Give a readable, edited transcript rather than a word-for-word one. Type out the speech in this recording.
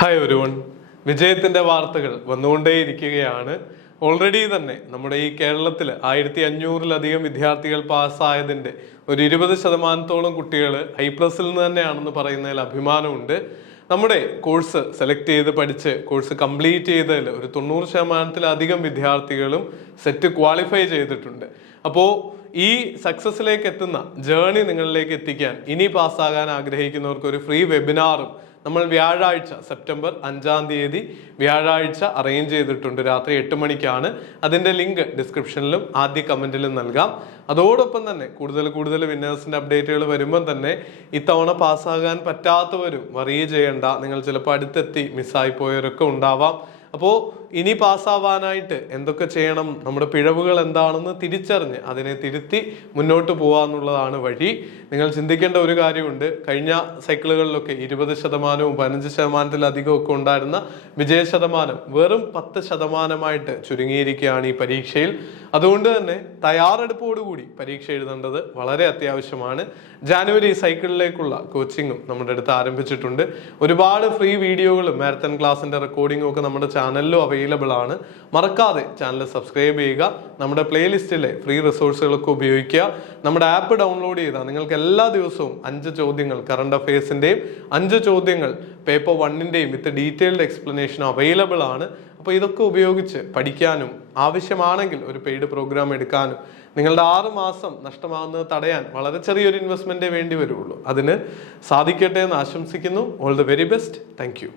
Hi ഒരുവൺ, വിജയത്തിന്റെ വാർത്തകൾ വന്നുകൊണ്ടേയിരിക്കുകയാണ്. Already തന്നെ നമ്മുടെ ഈ കേരളത്തിൽ 1500-ലധികം വിദ്യാർത്ഥികൾ പാസ്സായതിന്റെ ഒരു 20% കുട്ടികൾ A+ നിന്ന് തന്നെയാണെന്ന് പറയുന്നതിൽ അഭിമാനമുണ്ട്. നമ്മുടെ കോഴ്സ് സെലക്ട് ചെയ്ത് പഠിച്ച് കോഴ്സ് കംപ്ലീറ്റ് ചെയ്തതിൽ ഒരു 90%-ലധികം വിദ്യാർത്ഥികളും സെറ്റ് ക്വാളിഫൈ ചെയ്തിട്ടുണ്ട്. അപ്പോൾ ഈ സക്സസിലേക്ക് എത്തുന്ന ജേർണി നിങ്ങളിലേക്ക് എത്തിക്കാൻ ഇനി പാസ്സാകാൻ ആഗ്രഹിക്കുന്നവർക്ക് ഒരു ഫ്രീ വെബിനാറും നമ്മൾ വ്യാഴാഴ്ച സെപ്റ്റംബർ 5-ാം തീയതി വ്യാഴാഴ്ച അറേഞ്ച് ചെയ്തിട്ടുണ്ട്. രാത്രി 8 മണിക്കാണ്. അതിൻ്റെ ലിങ്ക് ഡിസ്ക്രിപ്ഷനിലും ആദ്യ കമൻറ്റിലും നൽകാം. അതോടൊപ്പം തന്നെ കൂടുതൽ വിന്നേഴ്സിൻ്റെ അപ്ഡേറ്റുകൾ വരുമ്പം തന്നെ ഇത്തവണ പാസ്സാകാൻ പറ്റാത്തവരും വറി ചെയ്യേണ്ട. നിങ്ങൾ ചിലപ്പോൾ അടുത്തെത്തി മിസ്സായി പോയവരൊക്കെ ഉണ്ടാവാം. അപ്പോൾ ഇനി പാസ്സാവാനായിട്ട് എന്തൊക്കെ ചെയ്യണം, നമ്മുടെ പിഴവുകൾ എന്താണെന്ന് തിരിച്ചറിഞ്ഞ് അതിനെ തിരുത്തി മുന്നോട്ട് പോകാന്നുള്ളതാണ് വഴി. നിങ്ങൾ ചിന്തിക്കേണ്ട ഒരു കാര്യമുണ്ട്. കഴിഞ്ഞ സൈക്കിളുകളിലൊക്കെ 20%-വും 15%-ലധികം ഒക്കെ ഉണ്ടായിരുന്ന വിജയ ശതമാനം വെറും 10% ചുരുങ്ങിയിരിക്കുകയാണ് ഈ പരീക്ഷയിൽ. അതുകൊണ്ട് തന്നെ തയ്യാറെടുപ്പോടുകൂടി പരീക്ഷ എഴുതേണ്ടത് വളരെ അത്യാവശ്യമാണ്. ജാനുവരി സൈക്കിളിലേക്കുള്ള കോച്ചിങ്ങും നമ്മുടെ അടുത്ത് ആരംഭിച്ചിട്ടുണ്ട്. ഒരുപാട് ഫ്രീ വീഡിയോകളും മാരത്തൺ ക്ലാസിന്റെ റെക്കോർഡിങ്ങും ഒക്കെ നമ്മുടെ ചാനലിലും അവൈലബിൾ ആണ്. മറക്കാതെ ചാനൽ സബ്സ്ക്രൈബ് ചെയ്യുക. നമ്മുടെ പ്ലേലിസ്റ്റിലെ ഫ്രീ റിസോഴ്സുകളൊക്കെ ഉപയോഗിക്കുക. നമ്മുടെ ആപ്പ് ഡൗൺലോഡ് ചെയ്താൽ നിങ്ങൾക്ക് എല്ലാ ദിവസവും 5 ചോദ്യങ്ങൾ കറണ്ട് അഫയേഴ്സിന്റെയും 5 ചോദ്യങ്ങൾ പേപ്പർ 1-ന്റെയും വിത്ത് ഡീറ്റെയിൽഡ് എക്സ്പ്ലനേഷനും അവൈലബിൾ ആണ്. അപ്പോൾ ഇതൊക്കെ ഉപയോഗിച്ച് പഠിക്കാനും ആവശ്യമാണെങ്കിൽ ഒരു പെയ്ഡ് പ്രോഗ്രാം എടുക്കാനും നിങ്ങളുടെ 6 മാസം നഷ്ടമാകുന്നത് തടയാൻ വളരെ ചെറിയൊരു ഇൻവെസ്റ്റ്മെന്റേ വേണ്ടി വരുള്ളൂ. അതിന് സാധിക്കട്ടെ എന്ന് ആശംസിക്കുന്നു. All the very best. Thank you.